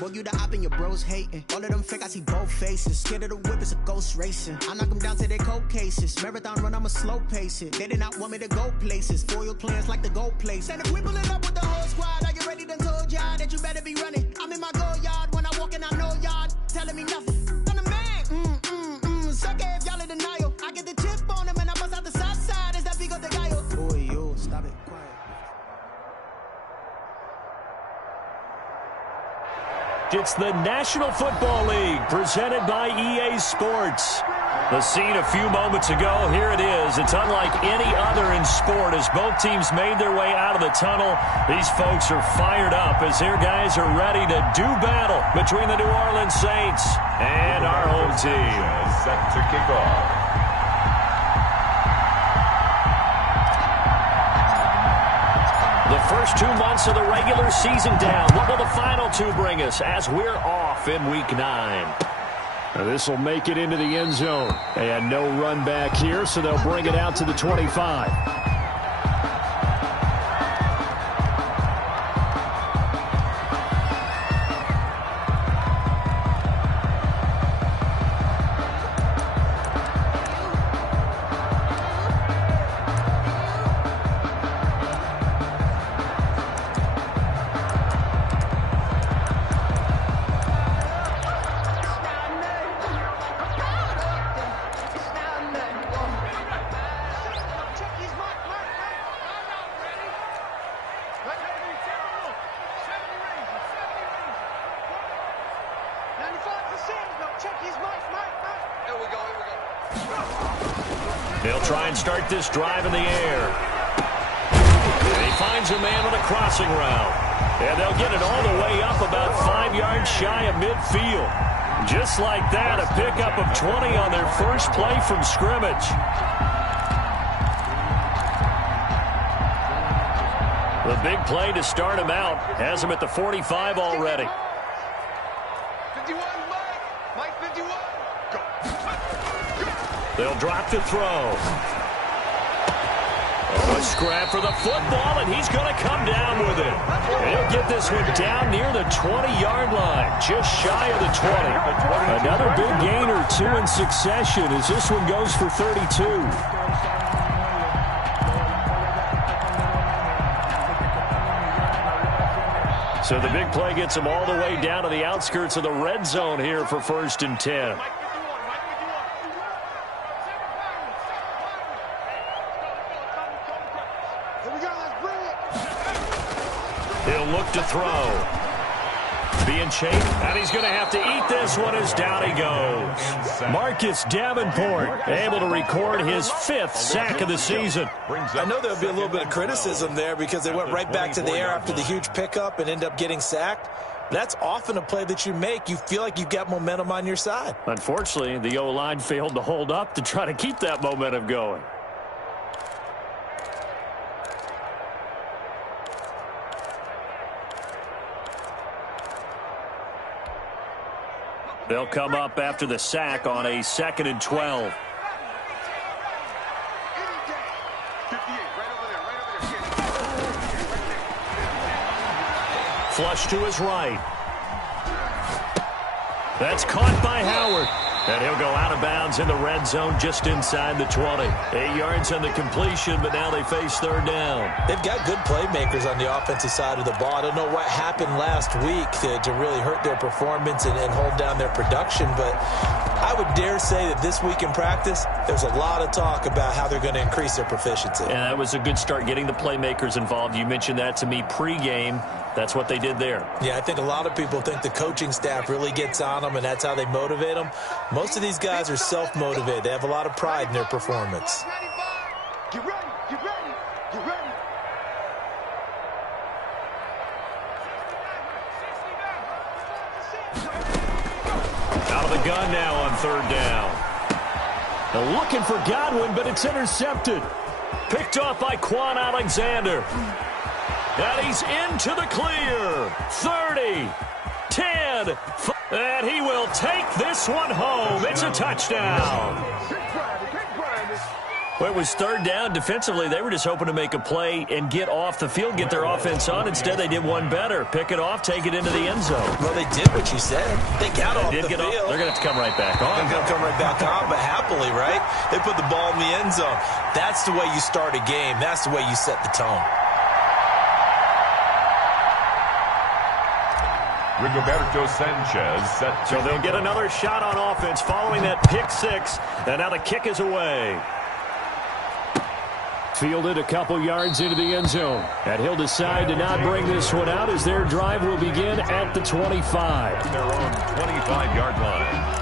Boy, you the op and your bros hating. All of them fake, I see both faces. Scared of the whip, it's a ghost racing. I knock them down to their cold cases. Marathon run, I'ma slow pace it. They did not want me to go places. Foil plans like the gold place. And if we pulling up with the whole squad, are you ready? Done told y'all that you better be running. I'm in my go yard. When I walk in, I know y'all telling me nothing. I'm the man. Suck it if y'all in denial. I get the chip on him and I bust out the south side. Is that Vigo de Gallo? Boy, yo, stop it. Quiet. It's the National Football League presented by EA Sports. The scene a few moments ago, here it is. It's unlike any other in sport as both teams made their way out of the tunnel. These folks are fired up as their guys are ready to do battle between the New Orleans Saints and our home team. Set to kick off. The first 2 months of the regular season down. What will the final two bring us as we're off in Week 9? This will make it into the end zone. And no run back here, so they'll bring it out to the 25. They'll try and start this drive in the air. And he finds a man on a crossing route. And they'll get it all the way up about 5 yards shy of midfield. Just like that, a pickup of 20 on their first play from scrimmage. The big play to start him out has him at the 45 already. 51, Mike 51. Go. They'll drop to throw. Oh, a scrap for the football, and he's going to come down with it. He'll get this one down near the 20-yard line, just shy of the 20. Another big gain or two in succession as this one goes for 32. So the big play gets him all the way down to the outskirts of the red zone here for 1st and 10. He'll look to throw. Being chased, and he's going to have to eat this one as down he goes. Marcus Davenport able to record his 5th sack of the season. I know there'll be a little bit of criticism there because they went right back to the air after the huge pickup and end up getting sacked. That's often a play that you make. You feel like you've got momentum on your side. Unfortunately, the O-line failed to hold up to try to keep that momentum going. They'll come up after the sack on a 2nd and 12. Flush to his right. That's caught by Howard. And he'll go out of bounds in the red zone just inside the 20. 8 yards on the completion, but now they face 3rd down. They've got good playmakers on the offensive side of the ball. I don't know what happened last week to really hurt their performance and hold down their production, but I would dare say that this week in practice, there's a lot of talk about how they're going to increase their proficiency. And that was a good start getting the playmakers involved. You mentioned that to me pregame. That's what they did there. Yeah, I think a lot of people think the coaching staff really gets on them, and that's how they motivate them. Most of these guys are self-motivated. They have a lot of pride in their performance. Get ready, get ready, get ready. Out of the gun now on 3rd down. They're looking for Godwin, but it's intercepted. Picked off by Quan Alexander. And he's into the clear. 30, 10, and he will take this one home. It's a touchdown. Well, it was third down. Defensively, they were just hoping to make a play and get off the field, get their offense on. Instead, they did one better. Pick it off, take it into the end zone. Well, they did what you said. They got off the field. They're going to have to come right back on. They're going to come right back on, but happily, right? They put the ball in the end zone. That's the way you start a game. That's the way you set the tone. Rigoberto Sanchez set. So they'll get another shot on offense following that pick six. And now the kick is away. Fielded a couple yards into the end zone. And he'll decide to not bring this one out as their drive will begin at the 25. Their own 25-yard line.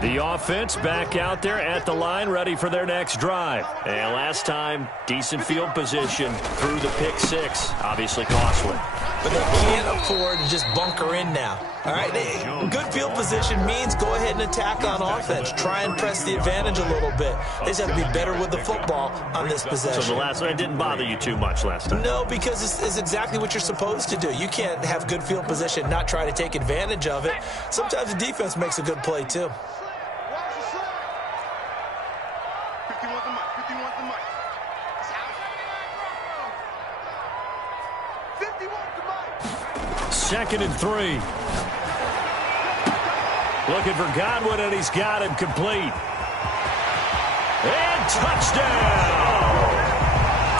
The offense back out there at the line, ready for their next drive. And last time, decent field position through the pick six. Obviously costly. But they can't afford to just bunker in now. All right, good field position means go ahead and attack on offense. Try and press the advantage a little bit. They just have to be better with the football on this possession. So the last one didn't bother you too much last time? No, because it's exactly what you're supposed to do. You can't have good field position, not try to take advantage of it. Sometimes the defense makes a good play, too. Second and 3. Looking for Godwin, and he's got him complete. And touchdown!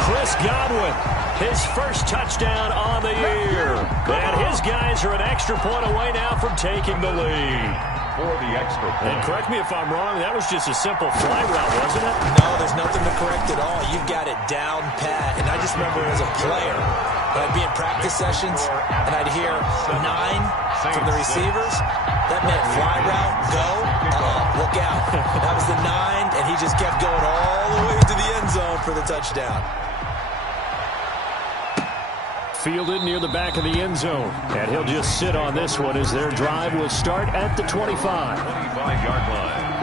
Chris Godwin, his first touchdown on the year. And his guys are an extra point away now from taking the lead. For the extra point. And correct me if I'm wrong, that was just a simple fly route, wasn't it? No, there's nothing to correct at all. You've got it down pat. And I just remember as a player, when I'd be in practice sessions, and I'd hear 9 from the receivers. That meant fly route, go, look out. That was the 9, and he just kept going all the way to the end zone for the touchdown. Fielded near the back of the end zone. And he'll just sit on this one as their drive will start at the 25. 25-yard line.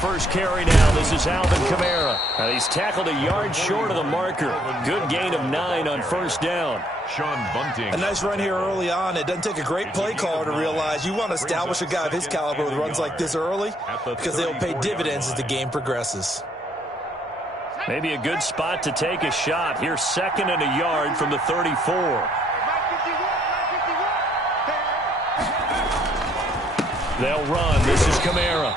First carry now. This is Alvin Kamara. He's tackled a yard short of the marker. Good gain of 9 on first down. Sean Bunting. A nice run here early on. It doesn't take a great play caller to realize you want to establish a guy of his caliber with runs like this early because they'll pay dividends as the game progresses. Maybe a good spot to take a shot. Here's second and a yard from the 34. They'll run. This is Kamara.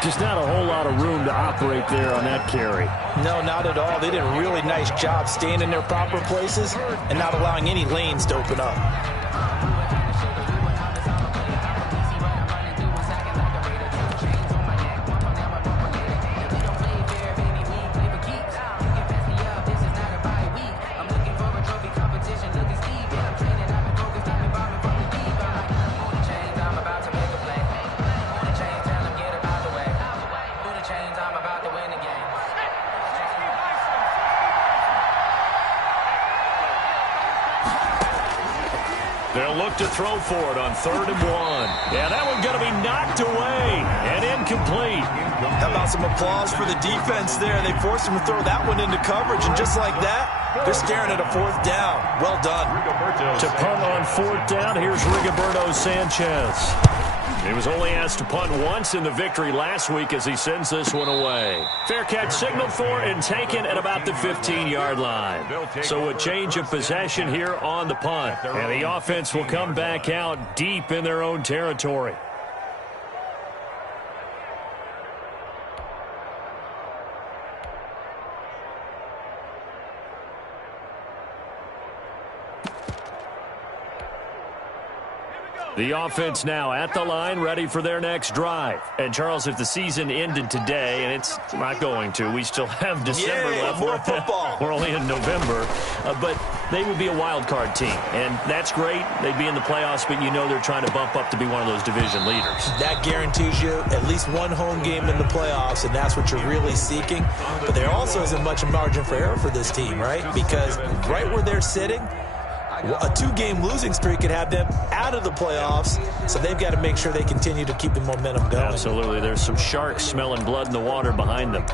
Just not a whole lot of room to operate there on that carry. No, not at all. They did a really nice job staying in their proper places and not allowing any lanes to open up. They'll look to throw for it on 3rd and 1. Yeah, that one's going to be knocked away and incomplete. How about some applause for the defense there? They forced him to throw that one into coverage, and just like that, they're staring at a 4th down. Well done. To punt on 4th down, here's Rigoberto Sanchez. He was only asked to punt once in the victory last week as he sends this one away. Fair catch signaled for and taken at about the 15-yard line. So a change of possession here on the punt. And the offense will come back out deep in their own territory. The offense now at the line, ready for their next drive. And, Charles, if the season ended today, and it's not going to, we still have December left. More football. We're only in November. But they would be a wild card team, and that's great. They'd be in the playoffs, but you know they're trying to bump up to be one of those division leaders. That guarantees you at least one home game in the playoffs, and that's what you're really seeking. But there also isn't much margin for error for this team, right? Because right where they're sitting, a 2-game losing streak could have them out of the playoffs, so they've got to make sure they continue to keep the momentum going. Absolutely. There's some sharks smelling blood in the water behind them.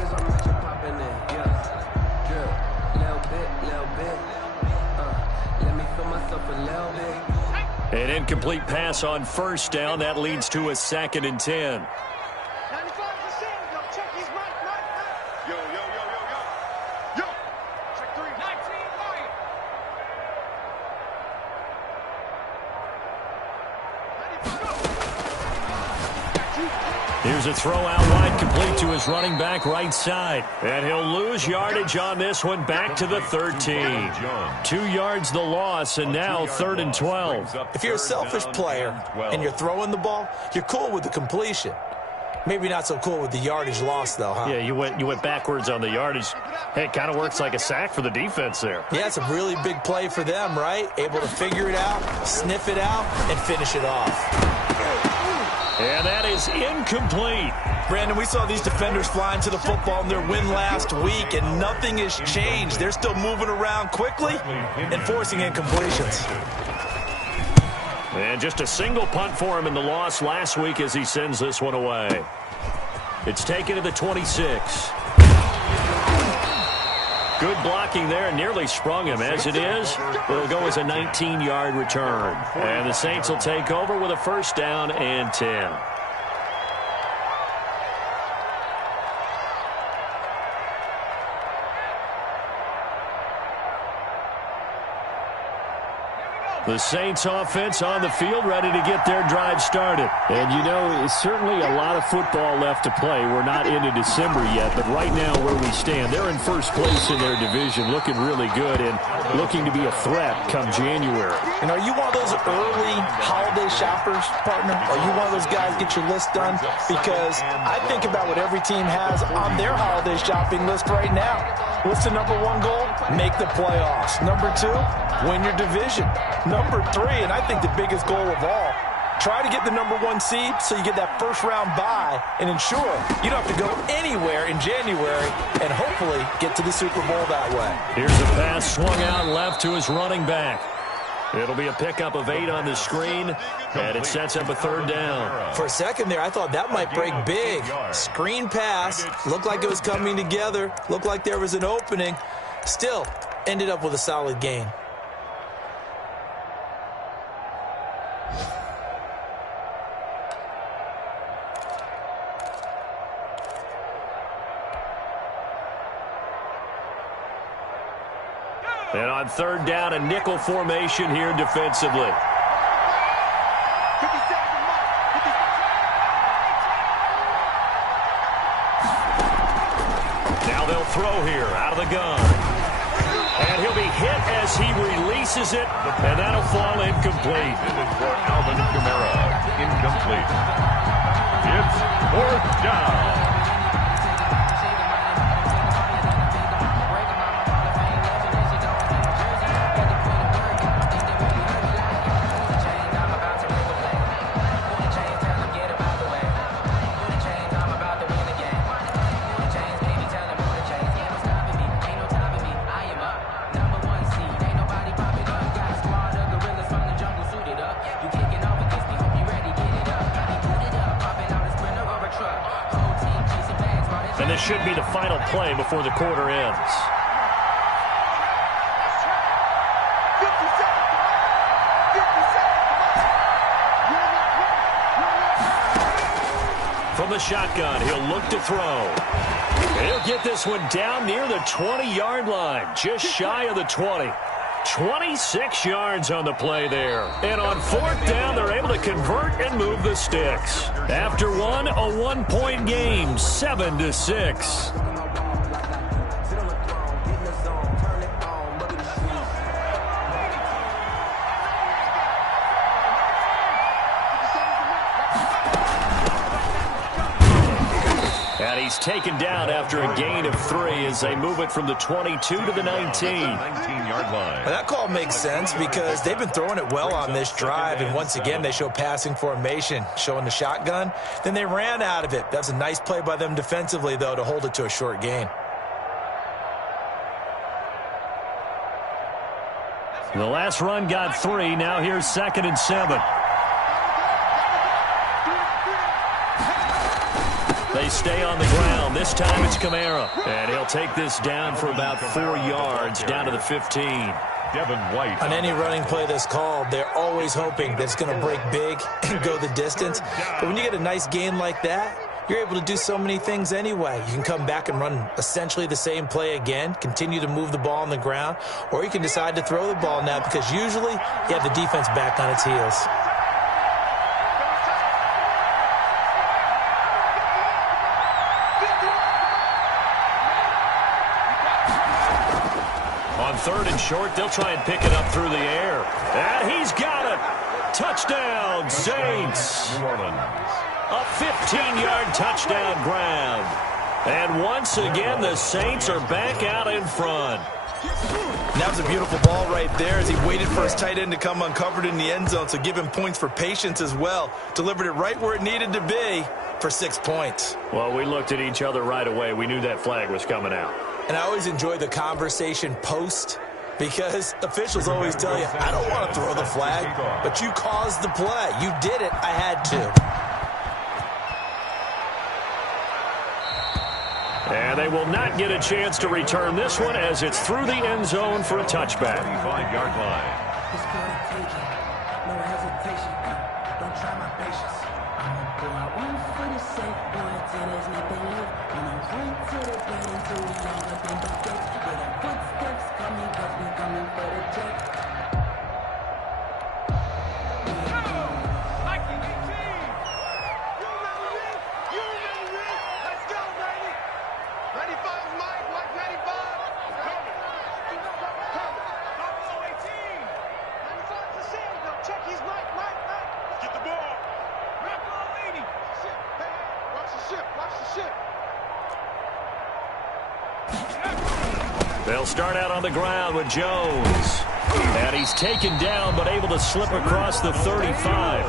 An incomplete pass on first down. That leads to a 2nd and 10. Here's a throw out wide, complete to his running back right side. And he'll lose yardage on this one, back to the 13. 2 yards the loss, and now 3rd and 12. If you're a selfish player and you're throwing the ball, you're cool with the completion. Maybe not so cool with the yardage loss, though, huh? Yeah, you went backwards on the yardage. Hey, it kind of works like a sack for the defense there. Yeah, it's a really big play for them, right? Able to figure it out, sniff it out, and finish it off. And that is incomplete. Brandon, we saw these defenders flying to the football in their win last week, and nothing has changed. They're still moving around quickly and forcing incompletions. And just a single punt for him in the loss last week as he sends this one away. It's taken to the 26. Good blocking there, nearly sprung him. As it is, it'll go as a 19-yard return. And the Saints will take over with a 1st down and 10. The Saints offense on the field, ready to get their drive started. And, you know, it's certainly a lot of football left to play. We're not into December yet, but right now where we stand, they're in first place in their division, looking really good and looking to be a threat come January. And are you one of those early holiday shoppers, partner? Are you one of those guys get your list done? Because I think about what every team has on their holiday shopping list right now. What's the number 1 goal? Make the playoffs. Number 2, win your division. Number 3, and I think the biggest goal of all, try to get the number 1 seed so you get that first-round bye and ensure you don't have to go anywhere in January and hopefully get to the Super Bowl that way. Here's a pass swung out left to his running back. It'll be a pickup of 8 on the screen, and it sets up a 3rd down. For a second there, I thought that might break big. Screen pass, looked like it was coming together, looked like there was an opening. Still, ended up with a solid gain. And on 3rd down, a nickel formation here defensively. Now they'll throw here out of the gun. And he'll be hit as he releases it, and that'll fall incomplete. For Alvin Kamara, incomplete. It's 4th down. And this should be the final play before the quarter ends. From the shotgun, he'll look to throw. And he'll get this one down near the 20-yard line, just shy of the 20. 26 yards on the play there. And on 4th down, they're able to convert and move the sticks. After one, a 1-point game, 7-6. he's taken down after a gain of 3 as they move it from the 22 to the 19. 19-yard line. Well, that call makes sense because they've been throwing it well on this drive, and once again they show passing formation, showing the shotgun. Then they ran out of it. That's a nice play by them defensively, though, to hold it to a short gain. The last run got 3. Now here's 2nd and 7. They stay on the ground. This time it's Kamara. And he'll take this down for about 4 yards, down to the 15. Devin White. On any running play that's called, they're always hoping that it's going to break big and go the distance. But when you get a nice gain like that, you're able to do so many things anyway. You can come back and run essentially the same play again, continue to move the ball on the ground, or you can decide to throw the ball now because usually you have the defense back on its heels. On 3rd and short, they'll try and pick it up through the air. And he's got it. Touchdown, Saints. New Orleans. A 15-yard touchdown grab. And once again, the Saints are back out in front. That was a beautiful ball right there as he waited for his tight end to come uncovered in the end zone, so give him points for patience as well. Delivered it right where it needed to be for 6 points. Well, we looked at each other right away. We knew that flag was coming out. And I always enjoy the conversation post because officials always tell you, I don't want to throw the flag, but you caused the play. You did it. I had to. And they will not get a chance to return this one as it's through the end zone for a touchback. 25-yard line. No hesitation. Don't try my patience. I'm gonna go out one for the safe boy till there's nothing left. And I'm run to the ground until we land up in the gates. Yeah, the footsteps coming, cause we coming for the check. They'll start out on the ground with Jones. And he's taken down but able to slip across the 35.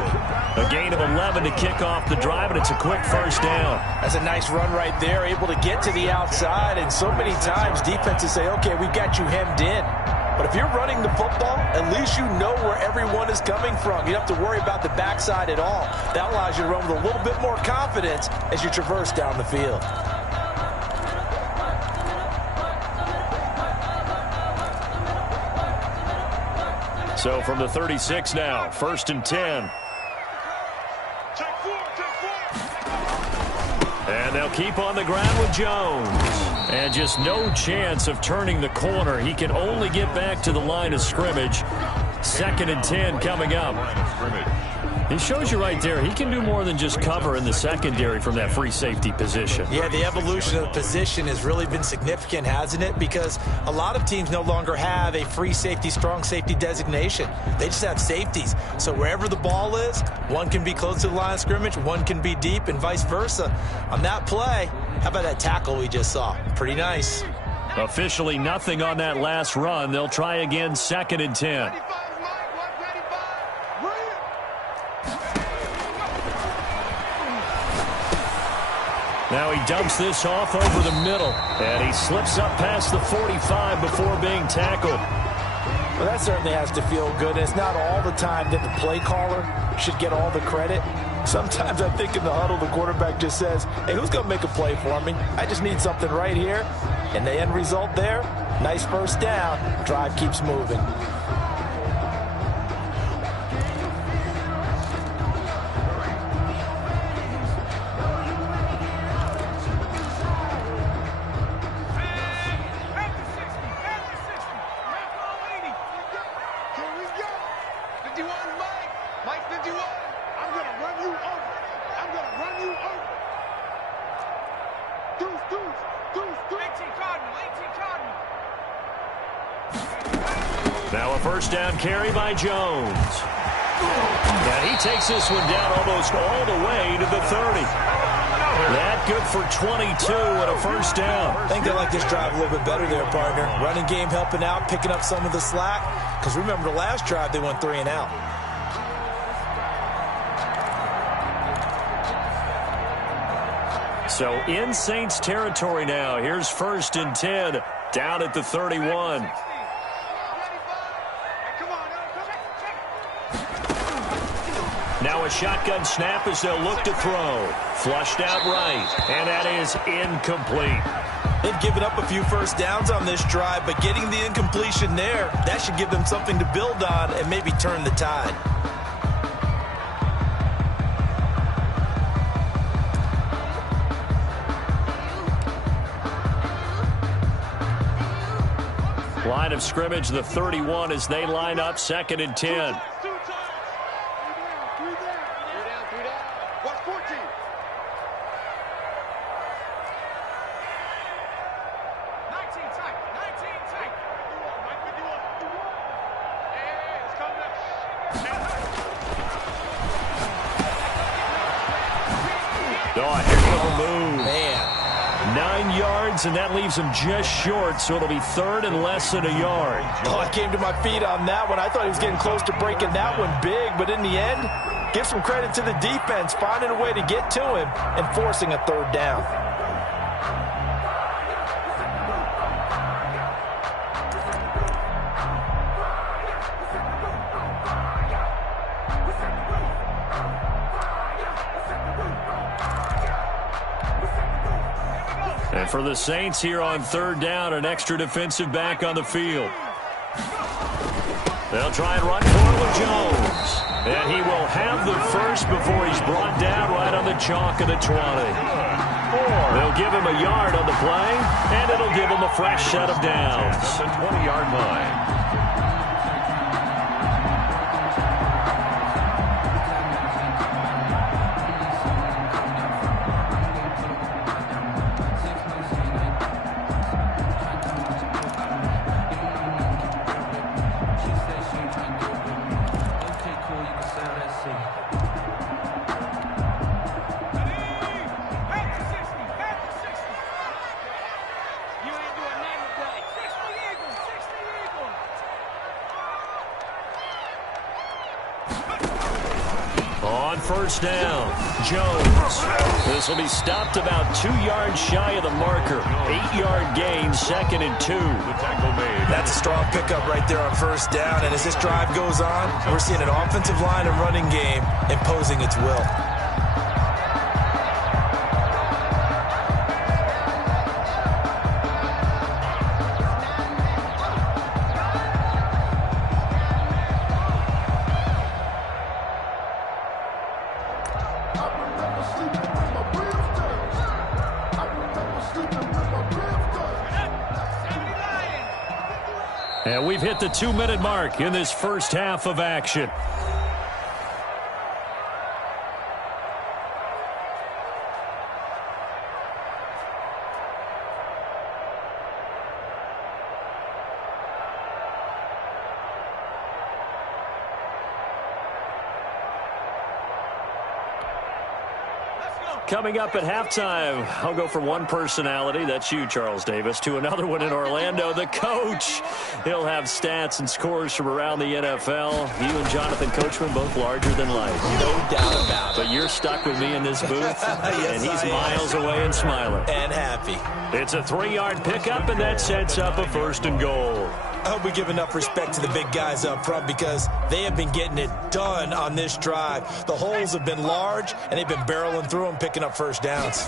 A gain of 11 to kick off the drive, and it's a quick first down. That's a nice run right there, able to get to the outside. And so many times defenses say, okay, we've got you hemmed in. But if you're running the football, at least you know where everyone is coming from. You don't have to worry about the backside at all. That allows you to run with a little bit more confidence as you traverse down the field. So from the 36 now, 1st and 10. And they'll keep on the ground with Jones. And just no chance of turning the corner. He can only get back to the line of scrimmage. 2nd and 10 coming up. He shows you right there, he can do more than just cover in the secondary from that free safety position. Yeah, the evolution of the position has really been significant, hasn't it? Because a lot of teams no longer have a free safety, strong safety designation. They just have safeties. So wherever the ball is, one can be close to the line of scrimmage, one can be deep, and vice versa. On that play, how about that tackle we just saw? Pretty nice. Officially nothing on that last run. They'll try again, 2nd and 10. Now he dumps this off over the middle, and he slips up past the 45 before being tackled. Well, that certainly has to feel good. It's not all the time that the play caller should get all the credit. Sometimes I think in the huddle, the quarterback just says, hey, who's going to make a play for me? I just need something right here. And the end result there, nice first down. Drive keeps moving. Now a first down carry by Jones. And he takes this one down almost all the way to the 30. That good for 22 and a first down. I think they like this drive a little bit better there, partner. Running game helping out, picking up some of the slack. Because remember the last drive, they went 3 and out. So in Saints territory now. Here's 1st and 10 down at the 31. Now a shotgun snap as they'll look to throw. Flushed out right, and that is incomplete. They've given up a few first downs on this drive, but getting the incompletion there, that should give them something to build on and maybe turn the tide. Line of scrimmage, the 31, as they line up 2nd and 10. And that leaves him just short, so it'll be 3rd and less than a yard. Oh, I came to my feet on that one. I thought he was getting close to breaking that one big, but in the end, give some credit to the defense, finding a way to get to him and forcing a 3rd down. And for the Saints here on 3rd down, an extra defensive back on the field. They'll try and run for it with Jones. And he will have the first before he's brought down right on the chalk of the 20. They'll give him a yard on the play, and it'll give him a fresh set of downs. The 20-yard line. First down, Jones. This will be stopped about 2 yards shy of the marker. 8-yard gain, 2nd and 2. That's a strong pickup right there on 1st down. And as this drive goes on, we're seeing an offensive line and running game imposing its will. And we've hit the 2-minute mark in this first half of action. Coming up at halftime, I'll go from one personality, that's you, Charles Davis, to another one in Orlando, the coach. He'll have stats and scores from around the NFL. You and Jonathan Coachman, both larger than life. No doubt about it. But you're stuck with me in this booth, Yes, and he's miles away and smiling. And happy. It's a 3-yard pickup, and that sets up a 1st and goal. I hope we give enough respect to the big guys up front because they have been getting it done on this drive. The holes have been large, and they've been barreling through them, picking up first downs.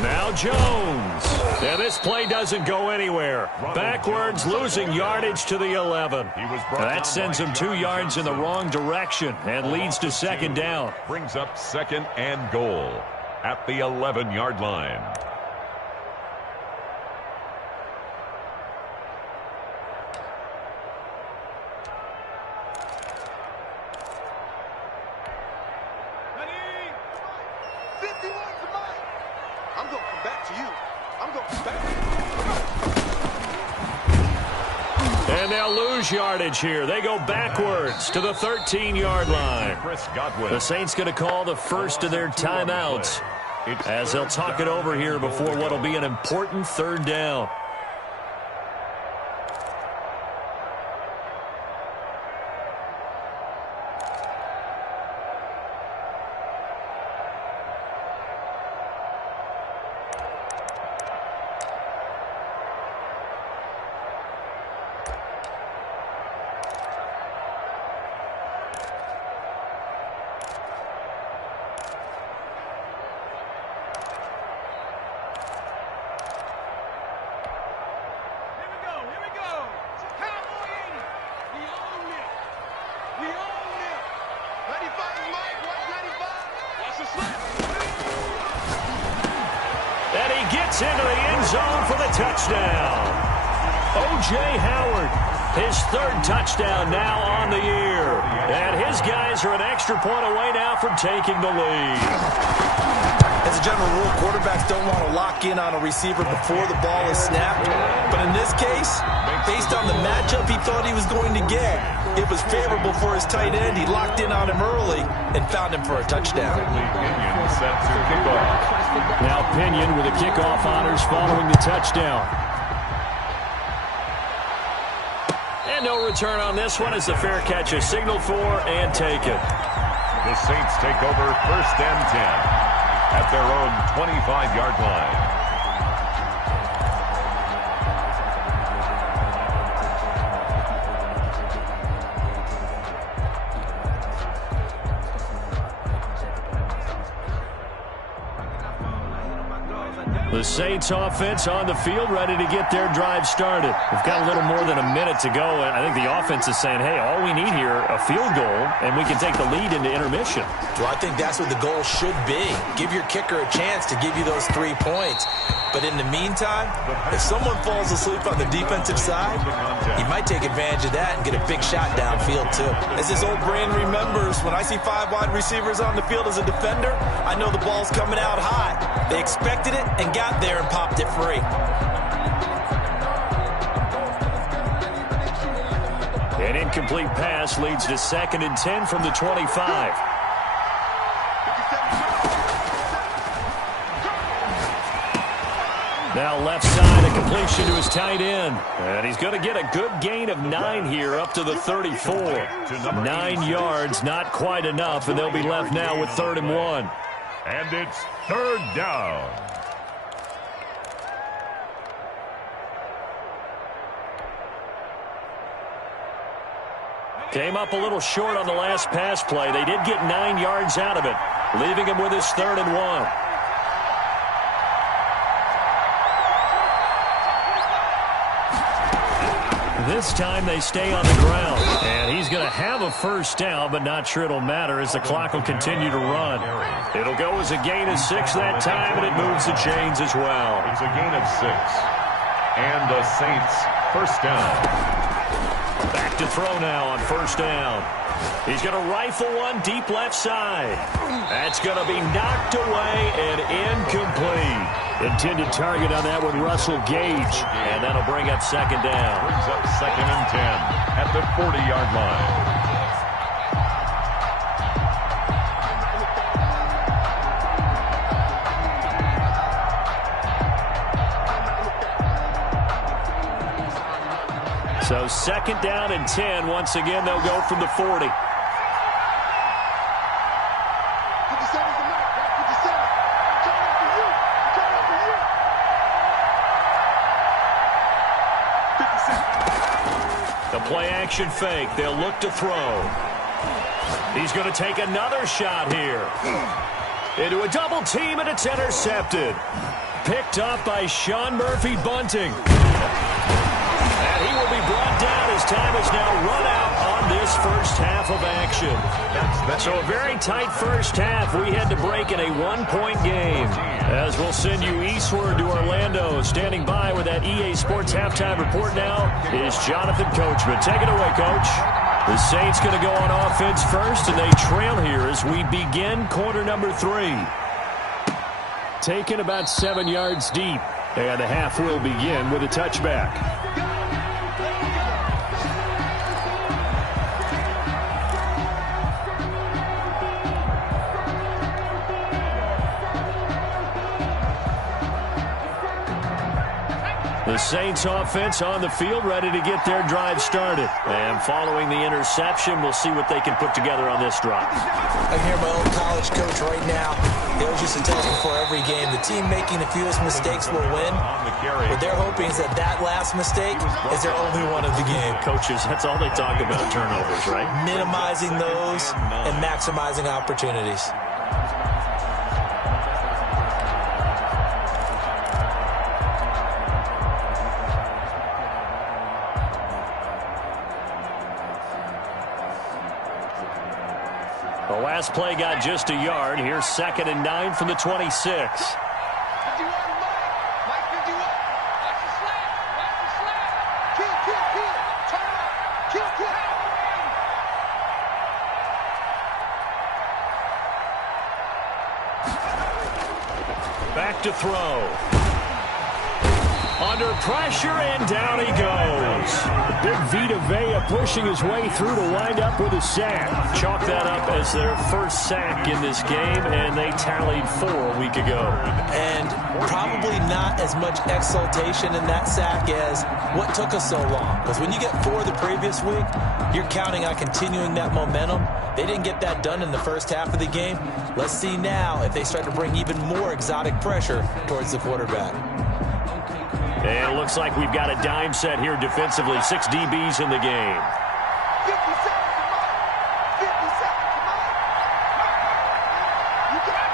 Now Jones. And this play doesn't go anywhere. Backwards, losing yardage to the 11. That sends him 2 yards in the wrong direction and leads to 2nd down. Brings up 2nd and goal at the 11-yard line. And they'll lose yardage here. They go backwards to the 13-yard line. The Saints going to call the first of their timeouts as they'll talk it over here before what will be an important third down. And he gets into the end zone for the touchdown. O.J. Howard, his third touchdown now on the year. And his guys are an extra point away now from taking the lead. As a general rule, quarterbacks don't want to lock in on a receiver before the ball is snapped. But in this case, based on the matchup he thought he was going to get, it was favorable for his tight end. He locked in on him early and found him for a touchdown. Now Pinion with the kickoff honors following the touchdown. And no return on this one as the fair catch is signaled for and taken. The Saints take over 1st and 10 at their own 25-yard line. The Saints offense on the field ready to get their drive started. We've got a little more than a minute to go. I think the offense is saying, hey, all we need here, a field goal, and we can take the lead into intermission. Well, I think that's what the goal should be. Give your kicker a chance to give you those 3 points. But in the meantime, if someone falls asleep on the defensive side, he might take advantage of that and get a big shot downfield too. As his old brain remembers, when I see 5 wide receivers on the field as a defender, I know the ball's coming out high. They expected it and got there and popped it free. An incomplete pass leads to 2nd and 10 from the 25. Now left side, a completion to his tight end. And he's going to get a good gain of 9 here up to the 34. 9 yards, not quite enough, and they'll be left now with 3rd and 1. And it's 3rd down. Came up a little short on the last pass play. They did get 9 yards out of it, leaving him with his 3rd and 1. This time they stay on the ground. And he's going to have a 1st down, but not sure it'll matter as the clock will continue to run. It'll go as a gain of 6 that time, and it moves the chains as well. It's a gain of 6. And the Saints 1st down. Back to throw now on 1st down. He's going to rifle one deep left side. That's going to be knocked away and incomplete. Intended target on that one, Russell Gage. And that'll bring up 2nd down. Brings up 2nd and 10 at the 40-yard line. So 2nd down and 10. Once again, they'll go from the 40. The play action fake. They'll look to throw. He's going to take another shot here. Into a double team, and it's intercepted. Picked up by Sean Murphy-Bunting. And he will be brought down as time is now run out on this 1st half of action. So a very tight 1st half. We had to break in a 1-point game. As we'll send you eastward to Orlando. Standing by with that EA Sports halftime report now is Jonathan Coachman. Take it away, Coach. The Saints going to go on offense first, and they trail here as we begin quarter number 3. Taken about 7 yards deep. And the half will begin with a touchback. The Saints offense on the field, ready to get their drive started. And following the interception, we'll see what they can put together on this drive. I hear my old college coach right now. They always used to tell us before every game, the team making the fewest mistakes will win. What they're hoping is that last mistake is their only one of the game. Coaches, that's all they talk about, turnovers, right? Minimizing those and maximizing opportunities. The last play got just a yard. Here's 2nd and 9 from the 26. Back to throw. Under pressure, and down he goes. Big Vita Vea pushing his way through to wind up with a sack. Chalk that up as their first sack in this game, and they tallied 4 a week ago. And probably not as much exultation in that sack as what took us so long. Because when you get 4 the previous week, you're counting on continuing that momentum. They didn't get that done in the first half of the game. Let's see now if they start to bring even more exotic pressure towards the quarterback. And it looks like we've got a dime set here defensively. 6 DBs in the game. 50 seconds to Mike. 50 seconds to Mike. You got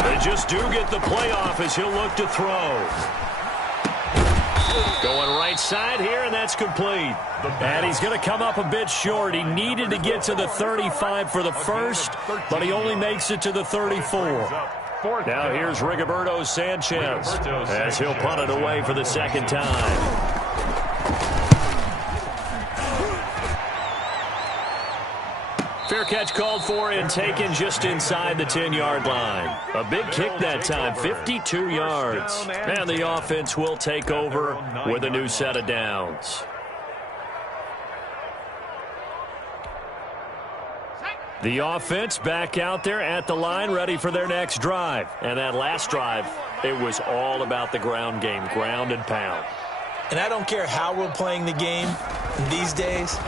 it. They just do get the playoff as he'll look to throw. Going right side here, and that's complete. And he's going to come up a bit short. He needed to get to the 35 for the first, but he only makes it to the 34. Now here's Rigoberto Sanchez as he'll punt it away for the second time. Fair catch called for and taken just inside the 10-yard line. A big kick that time, 52 yards. And the offense will take over with a new set of downs. The offense back out there at the line, ready for their next drive. And that last drive, it was all about the ground game, ground and pound. And I don't care how we're playing the game these days,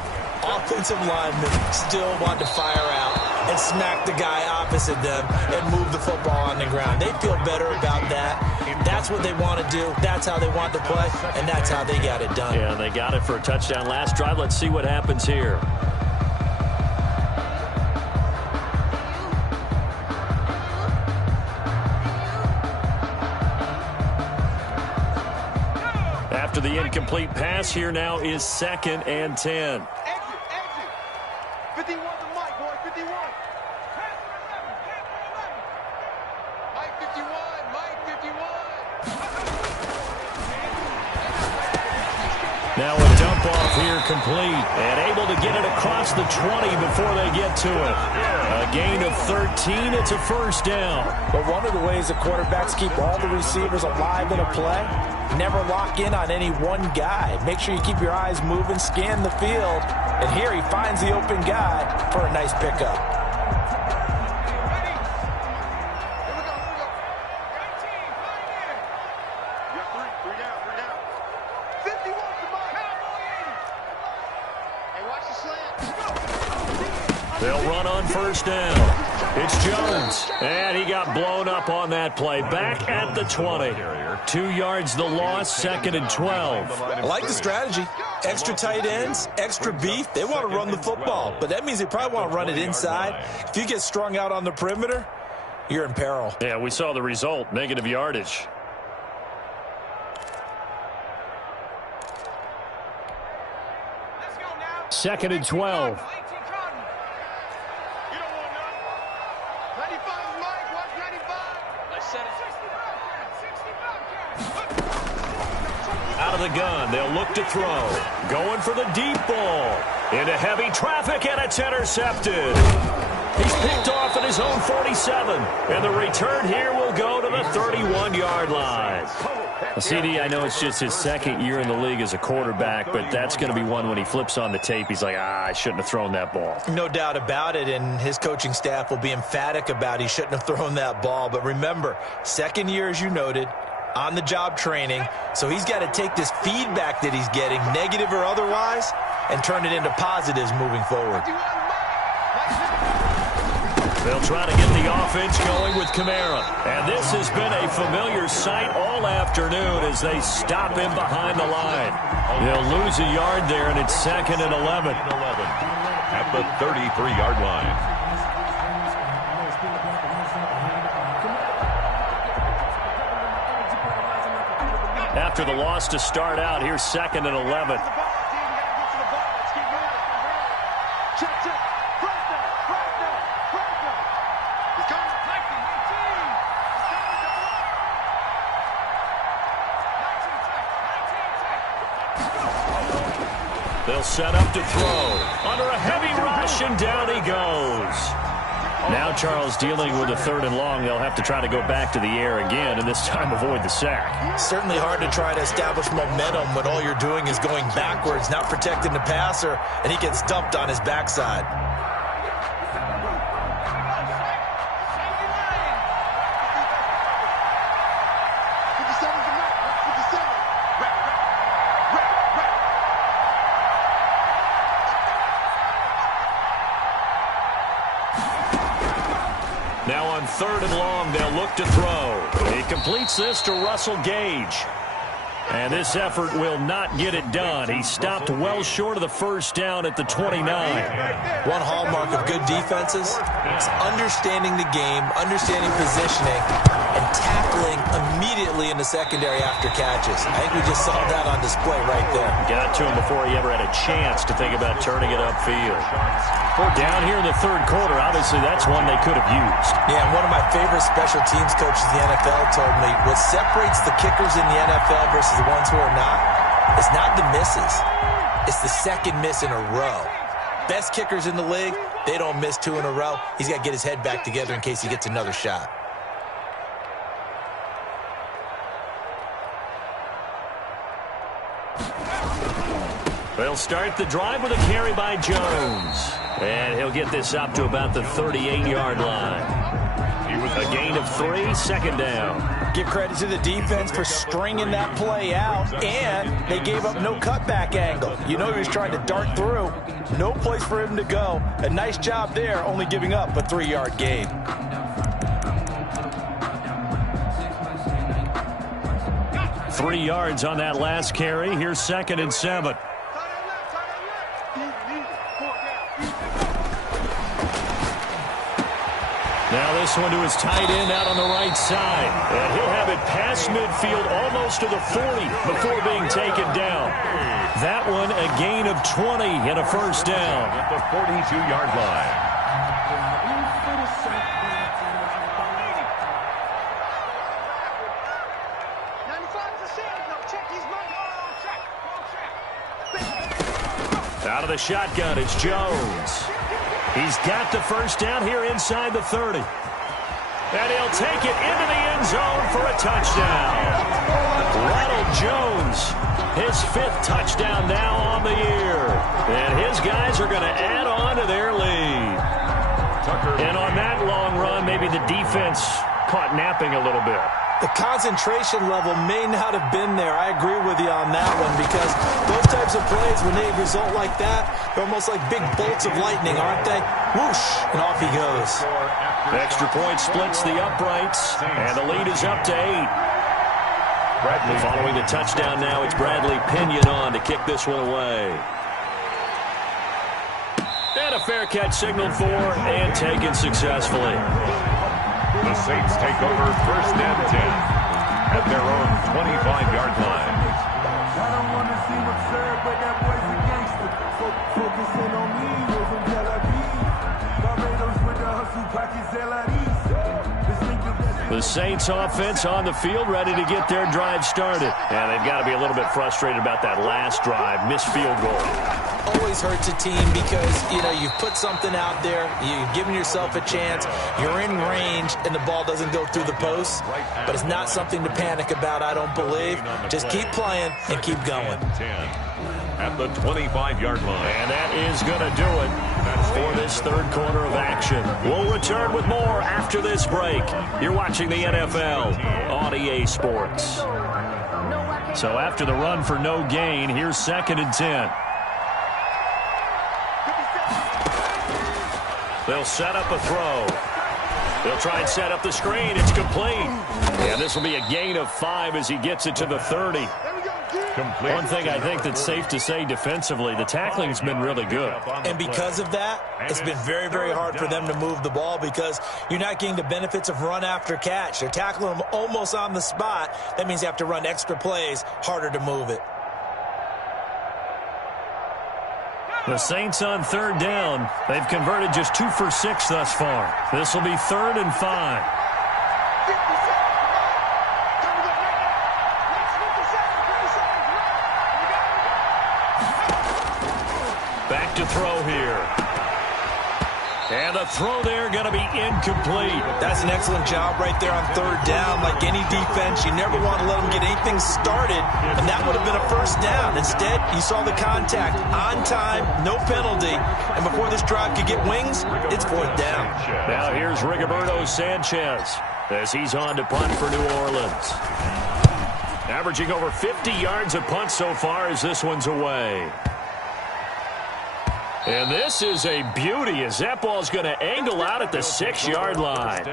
offensive linemen still want to fire out and smack the guy opposite them and move the football on the ground. They feel better about that. That's what they want to do. That's how they want to play, and that's how they got it done. Yeah, they got it for a touchdown last drive. Let's see what happens here. After the incomplete pass, here now is 2nd and 10. Exit. 51 to Mike, boy. 51. Mike 51. Mike 51. Now a dump off here complete, and able to get it across the 20 before they get to it. A gain of 13. It's a first down. But one of the ways the quarterbacks keep all the receivers alive in a play, never lock in on any one guy. Make sure you keep your eyes moving, scan the field. And here he finds the open guy for a nice pickup. Ready? Here we go. 19, pioneer. You got 3 down. 51 to Mike. Hey, watch the slant. They'll run on first down. It's Jones, and he got blown up on that play. Back at the 20. 2 yards the loss, 2nd and 12. I like the strategy. Extra tight ends, extra beef. They want to run the football, but that means they probably want to run it inside. If you get strung out on the perimeter, you're in peril. Yeah, we saw the result, negative yardage. Let's go now. 2nd and 12. Out of the gun, they'll look to throw. Going for the deep ball. Into heavy traffic, and it's intercepted. He's picked off at his own 47. And the return here will go to the 31-yard line. CD, I know it's just his second year in the league as a quarterback, but that's going to be one when he flips on the tape, he's like, I shouldn't have thrown that ball. No doubt about it, and his coaching staff will be emphatic about he shouldn't have thrown that ball. But remember, second year, as you noted, on-the-job training, so he's got to take this feedback that he's getting, negative or otherwise, and turn it into positives moving forward. They'll try to get the offense going with Kamara. And this has been a familiar sight all afternoon as they stop him behind the line. They'll lose a yard there, and it's 2nd and 11. At the 33-yard line. After the loss to start out, here's 2nd and 11. They'll set up to throw. Under a heavy rush, and down he goes. Now Charles dealing with a 3rd and long. They'll have to try to go back to the air again, and this time avoid the sack. Certainly hard to try to establish momentum when all you're doing is going backwards, not protecting the passer, and he gets dumped on his backside. Now on 3rd and long, they'll look to throw. He completes this to Russell Gage. And this effort will not get it done. He stopped well short of the first down at the 29. One hallmark of good defenses is understanding the game, understanding positioning, and tackling immediately in the secondary after catches. I think we just saw that on display right there. Got to him before he ever had a chance to think about turning it upfield. Down here in the 3rd quarter, obviously that's one they could have used. Yeah, and one of my favorite special teams coaches in the NFL told me what separates the kickers in the NFL versus the ones who are not is not the misses. It's the second miss in a row. Best kickers in the league, they don't miss 2 in a row. He's got to get his head back together in case he gets another shot. They'll start the drive with a carry by Jones. And he'll get this up to about the 38-yard line. A gain of 3, 2nd down. Give credit to the defense for stringing that play out, and they gave up no cutback angle. You know he was trying to dart through. No place for him to go. A nice job there, only giving up a 3-yard gain. Three yards on that last carry. Here's 2nd and 7. Now this one to his tight end out on the right side. And he'll have it past midfield almost to the 40 before being taken down. That one a gain of 20 and a first down. At the 42-yard line. Out of the shotgun, it's Jones. He's got the first down here inside the 30. And he'll take it into the end zone for a touchdown. Ronald Jones, his 5th touchdown now on the year. And his guys are going to add on to their lead. And on that long run, maybe the defense caught napping a little bit. The concentration level may not have been there. I agree with you on that one because those types of plays, when they result like that, they're almost like big bolts of lightning, aren't they? Whoosh, and off he goes. Extra point splits the uprights, and the lead is up to 8. Following the touchdown now, it's Bradley Pinion on to kick this one away. And a fair catch signaled for and taken successfully. The Saints take over 1st and 10 at their own 25-yard line. I don't want to seem absurd, but that boy's a gangster. Focusing on me, from Tel Aviv. Barbados with the hustle, pockets The Saints offense on the field ready to get their drive started. And they've got to be a little bit frustrated about that last drive, missed field goal. always hurts a team because, you know, you've put something out there, you've given yourself a chance, you're in range, and the ball doesn't go through the post. But it's not something to panic about, I don't believe. Just keep playing and keep going. At the 25-yard line. And that is going to do it for this third quarter of action. We'll return with more after this break. You're watching the NFL on EA Sports. So after the run for no gain, here's 2nd and 10. They'll set up a throw. They'll try and set up the screen. It's complete. And this will be a gain of 5 as he gets it to the 30. Complete. One thing I think that's safe to say defensively, the tackling's been really good. And because of that, it's been very, very hard for them to move the ball because you're not getting the benefits of run after catch. They're tackling them almost on the spot. That means you have to run extra plays, harder to move it. The Saints on 3rd down. They've converted just 2 for 6 thus far. This will be 3rd and 5. Back to throw here. And the throw there going to be incomplete. That's an excellent job right there on 3rd down. Like any defense, you never want to let them get anything started, and that would have been a 1st down. Instead, you saw the contact on time, no penalty, and before this drive could get wings, it's 4th down. Now here's Rigoberto Sanchez as he's on to punt for New Orleans. Averaging over 50 yards a punt so far as this one's away. And this is a beauty as that ball's going to angle out at the 6-yard line.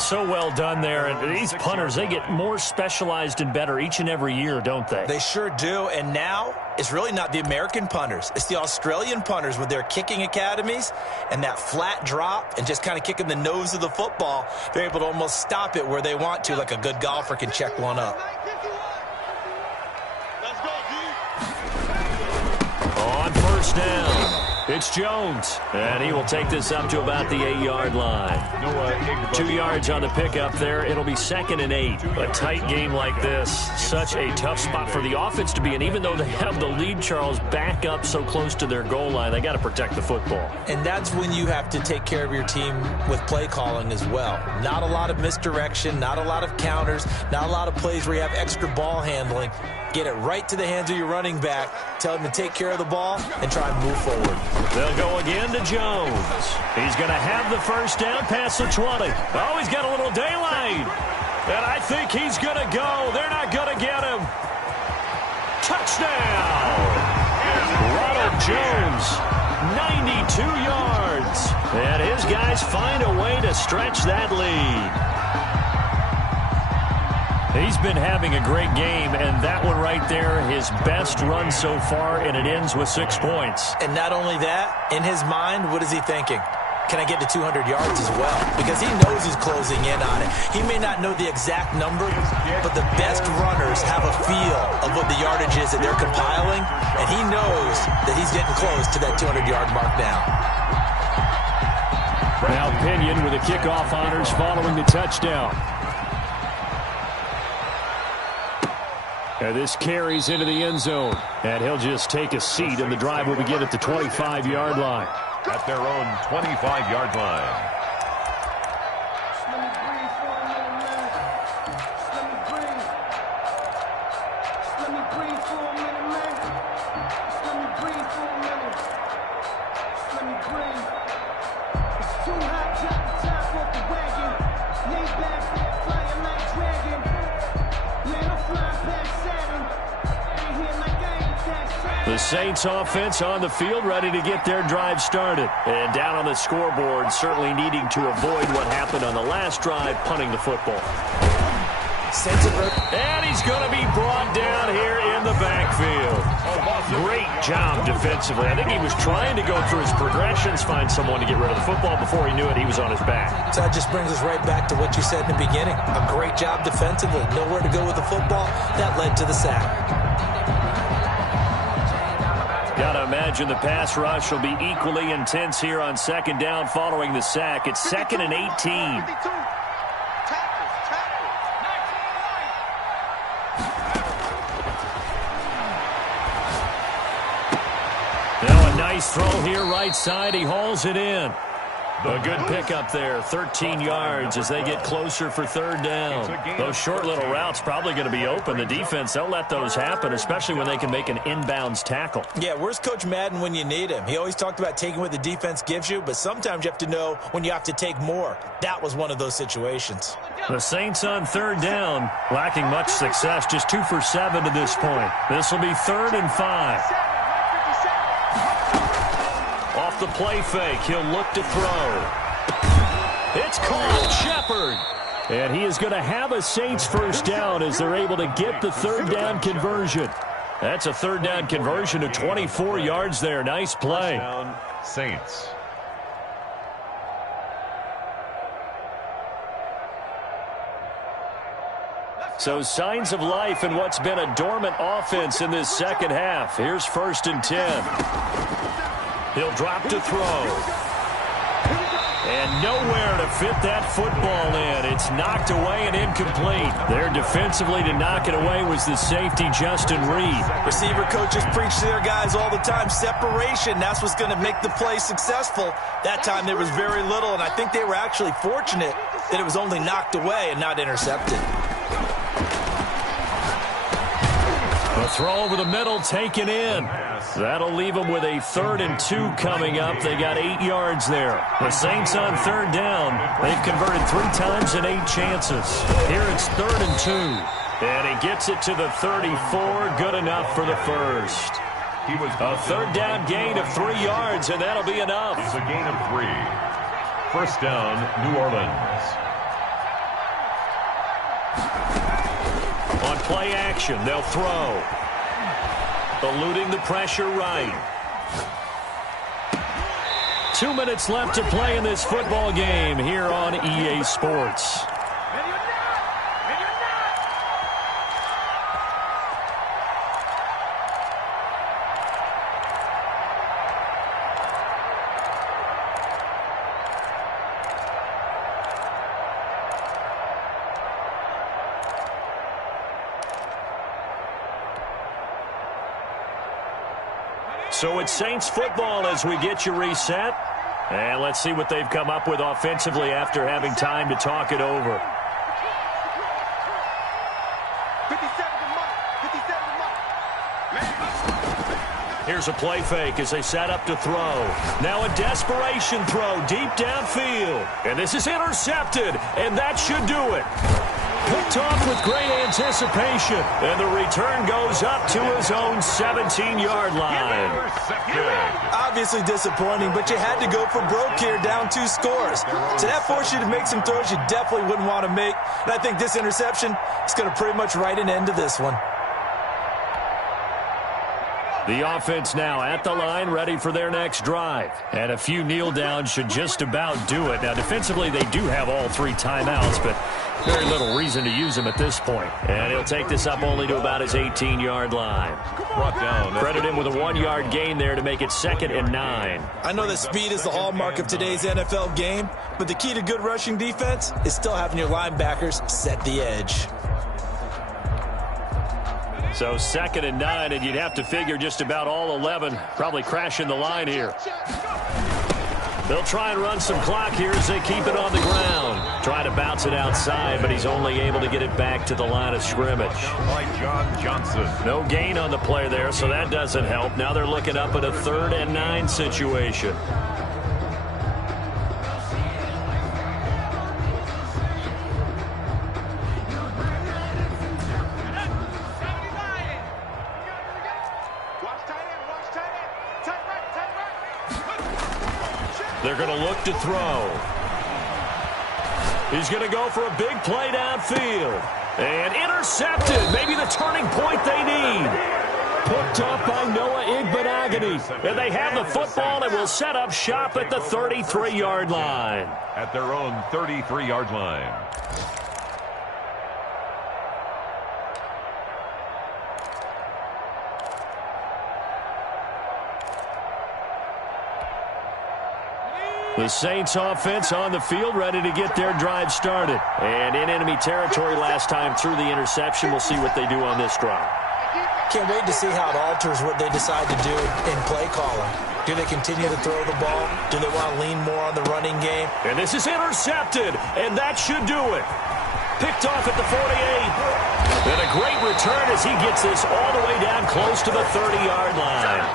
So well done there. And these punters, they get more specialized and better each and every year, don't they? They sure do. And now it's really not the American punters. It's the Australian punters with their kicking academies and that flat drop and just kind of kicking the nose of the football. They're able to almost stop it where they want to, like a good golfer can check one up. On 1st down. It's Jones, and he will take this up to about the 8-yard line. 2 yards on the pickup there. It'll be 2nd and 8. A tight game like this, such a tough spot for the offense to be in. Even though they have the lead, Charles, back up so close to their goal line, they got to protect the football. And that's when you have to take care of your team with play calling as well. Not a lot of misdirection, not a lot of counters, not a lot of plays where you have extra ball handling. Get it right to the hands of your running back. Tell him to take care of the ball and try and move forward. They'll go again to Jones. He's going to have the 1st down past the 20. Oh, he's got a little daylight. And I think he's going to go. They're not going to get him. Touchdown. Ronald Jones, 92 yards. And his guys find a way to stretch that lead. He's been having a great game, and that one right there, his best run so far, and it ends with 6 points. And not only that, in his mind, what is he thinking? Can I get to 200 yards as well? Because he knows he's closing in on it. He may not know the exact number, but the best runners have a feel of what the yardage is that they're compiling, and he knows that he's getting close to that 200-yard mark now. Now Pinion with the kickoff honors following the touchdown. And this carries into the end zone. And he'll just take a seat, and the drive will begin at the 25-yard line. At their own 25-yard line. The Saints offense on the field ready to get their drive started. And down on the scoreboard, certainly needing to avoid what happened on the last drive, punting the football. And he's going to be brought down here in the backfield. Great job defensively. I think he was trying to go through his progressions, find someone to get rid of the football. Before he knew it, he was on his back. So that just brings us right back to what you said in the beginning. A great job defensively. Nowhere to go with the football. That led to the sack. Got to imagine the pass rush will be equally intense here on 2nd down following the sack. It's 2nd and 18. Now a Nice throw here, right side. He hauls it in. A good pickup there, 13 yards as they get closer for third down. Those short little routes probably going to be open. The defense, they'll let those happen, especially when they can make an inbounds tackle. Yeah, where's Coach Madden when you need him? He always talked about taking what the defense gives you, but sometimes you have to know when you have to take more. That was one of those situations. The Saints on third down, lacking much success, just 2 for 7 to this point. This will be 3rd and 5. Off the play fake, he'll look to throw. It's caught, Shepard. And he is going to have a Saints first down as they're able to get the third down conversion. That's a third down conversion of 24 yards there. Nice play. Down, Saints. So signs of life in what's been a dormant offense in this second half. Here's 1st and 10. He'll drop to throw. And nowhere to fit that football in. It's knocked away and incomplete. There defensively to knock it away was the safety, Justin Reed. Receiver coaches preach to their guys all the time. Separation, that's what's going to make the play successful. That time there was very little, and I think they were actually fortunate that it was only knocked away and not intercepted. A throw over the middle, taken in. That'll leave them with a 3rd and 2 coming up. They got 8 yards there. The Saints on third down. They've converted 3 times in 8 chances. Here it's 3rd and 2. And he gets it to the 34. Good enough for the first. A third down gain of 3 yards, and that'll be enough. It's a gain of 3. First down, New Orleans. On play action, they'll throw. Eluding the pressure right. 2 minutes left to play in this football game here on EA Sports. So it's Saints football as we get you reset. And let's see what they've come up with offensively after having time to talk it over. Here's a play fake as they set up to throw. Now a desperation throw deep downfield. And this is intercepted, and that should do it. Picked off with great anticipation, and the return goes up to his own 17-yard line. Obviously disappointing, but you had to go for broke here, down 2 scores. So that forced you to make some throws you definitely wouldn't want to make. And I think this interception is going to pretty much write an end to this one. The offense now at the line, ready for their next drive. And a few kneel downs should just about do it. Now, defensively, they do have all 3 timeouts, but very little reason to use them at this point. And he'll take this up only to about his 18-yard line. Brought down. Credit him with a 1-yard gain there to make it 2nd and 9. I know that speed is the hallmark of today's NFL game, but the key to good rushing defense is still having your linebackers set the edge. So 2nd and 9, and you'd have to figure just about all 11 probably crashing the line here. They'll try and run some clock here as they keep it on the ground. Try to bounce it outside, but he's only able to get it back to the line of scrimmage. By John Johnson. No gain on the play there, so that doesn't help. Now they're looking up at a 3rd and 9 situation. They're going to look to throw. He's going to go for a big play downfield. And intercepted. Maybe the turning point they need. Picked up by Nola Igbenogany. And they have the football and will set up shop at the 33-yard line. At their own 33-yard line. The Saints offense on the field, ready to get their drive started. And in enemy territory last time through the interception. We'll see what they do on this drive. Can't wait to see how it alters what they decide to do in play calling. Do they continue to throw the ball? Do they want to lean more on the running game? And this is intercepted, and that should do it. Picked off at the 48. And a great return as he gets this all the way down close to the 30-yard line.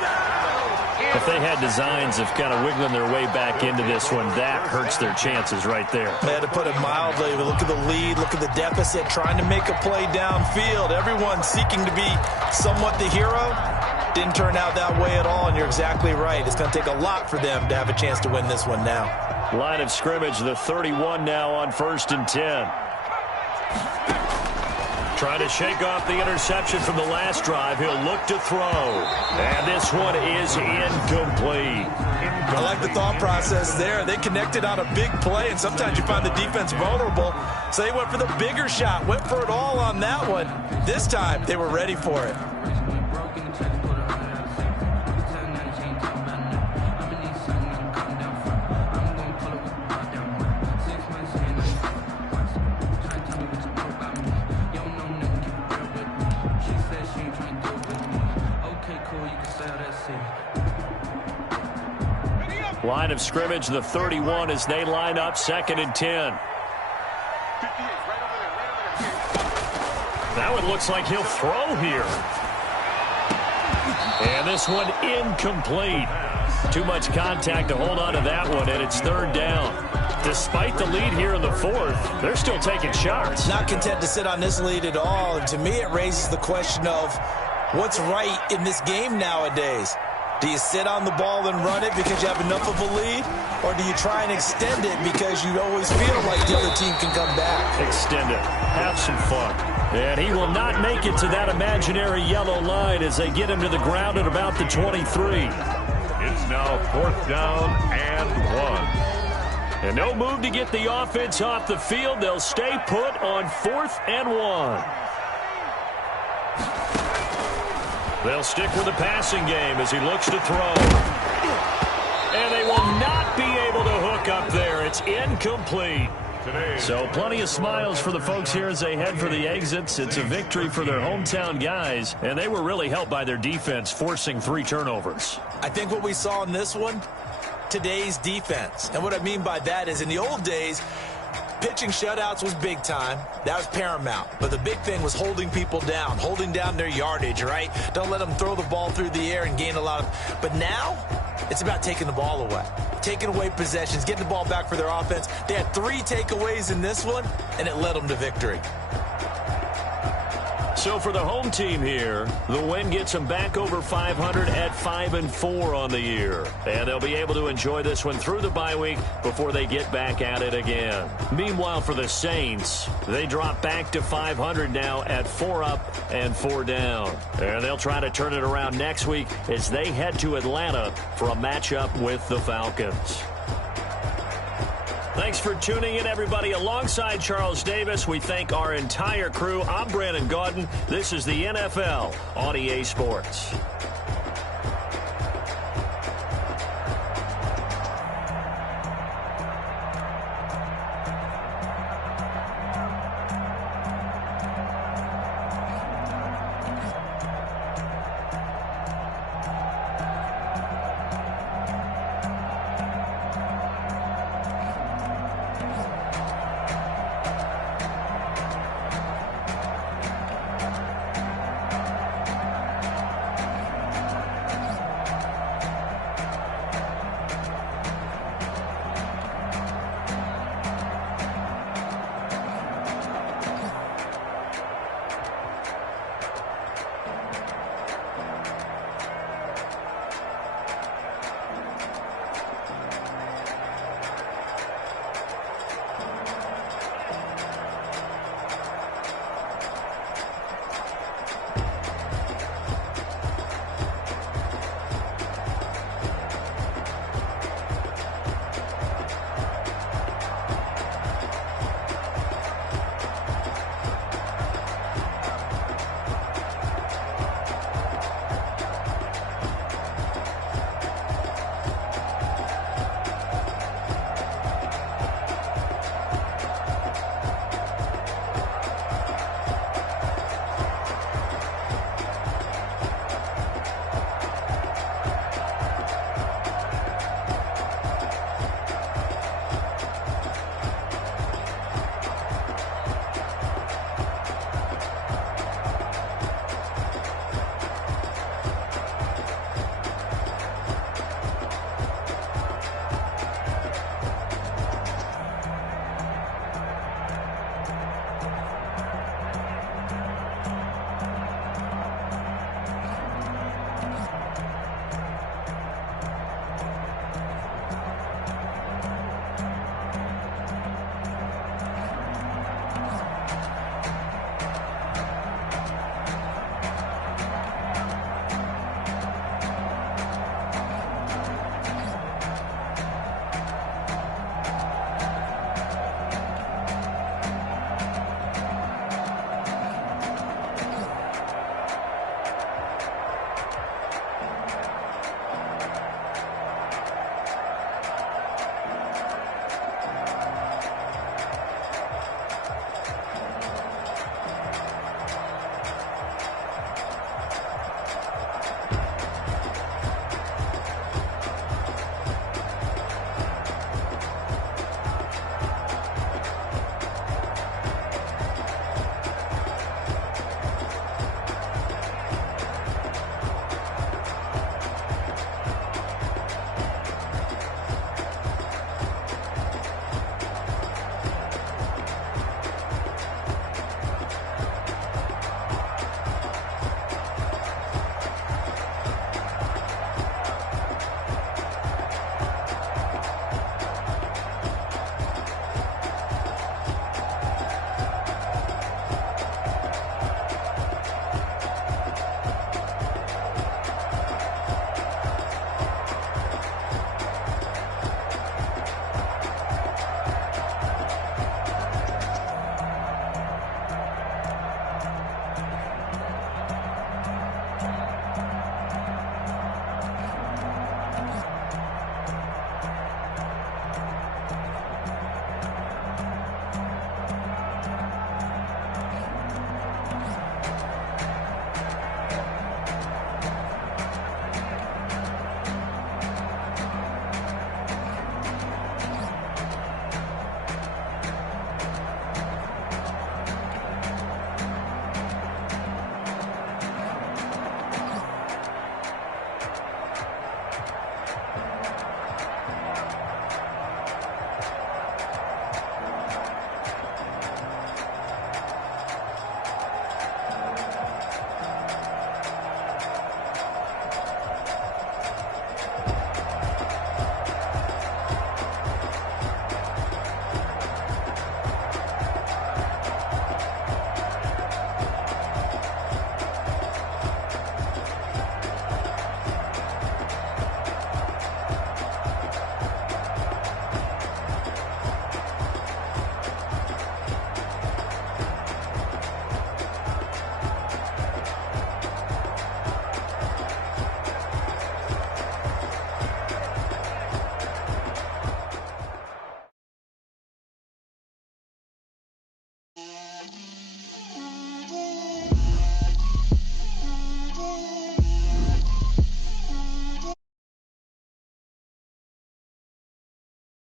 If they had designs of kind of wiggling their way back into this one, that hurts their chances right there. They had to put it mildly. But look at the lead, look at the deficit, trying to make a play downfield. Everyone seeking to be somewhat the hero. Didn't turn out that way at all, and you're exactly right. It's going to take a lot for them to have a chance to win this one now. Line of scrimmage, the 31 now on 1st and 10. Trying to shake off the interception from the last drive. He'll look to throw. And this one is incomplete. I like the thought process there. They connected on a big play, and sometimes you find the defense vulnerable. So they went for the bigger shot, went for it all on that one. This time, they were ready for it. Line of scrimmage, the 31, as they line up 2nd and 10. That one looks like he'll throw here. And this one incomplete. Too much contact to hold on to that one, and it's 3rd down. Despite the lead here in the 4th, they're still taking shots. Not content to sit on this lead at all. And to me, it raises the question of what's right in this game nowadays. Do you sit on the ball and run it because you have enough of a lead? Or do you try and extend it because you always feel like the other team can come back? Extend it. Have some fun. And he will not make it to that imaginary yellow line as they get him to the ground at about the 23. It's now 4th down and 1. And no move to get the offense off the field. They'll stay put on 4th and 1. They'll stick with the passing game as he looks to throw. And they will not be able to hook up there. It's incomplete. So plenty of smiles for the folks here as they head for the exits. It's a victory for their hometown guys, and they were really helped by their defense, forcing 3 turnovers. I think what we saw in this one, today's defense. And what I mean by that is in the old days, pitching shutouts was big time. That was paramount. But the big thing was holding people down, holding down their yardage, right? Don't let them throw the ball through the air and gain a lot of... But now, it's about taking the ball away. Taking away possessions, getting the ball back for their offense. They had 3 takeaways in this one, and it led them to victory. So for the home team here, the win gets them back over 500 at 5-4 on the year. And they'll be able to enjoy this one through the bye week before they get back at it again. Meanwhile, for the Saints, they drop back to 500 now at 4 up and 4 down. And they'll try to turn it around next week as they head to Atlanta for a matchup with the Falcons. Thanks for tuning in, everybody. Alongside Charles Davis, we thank our entire crew. I'm Brandon Gaudin. This is the NFL on EA Sports.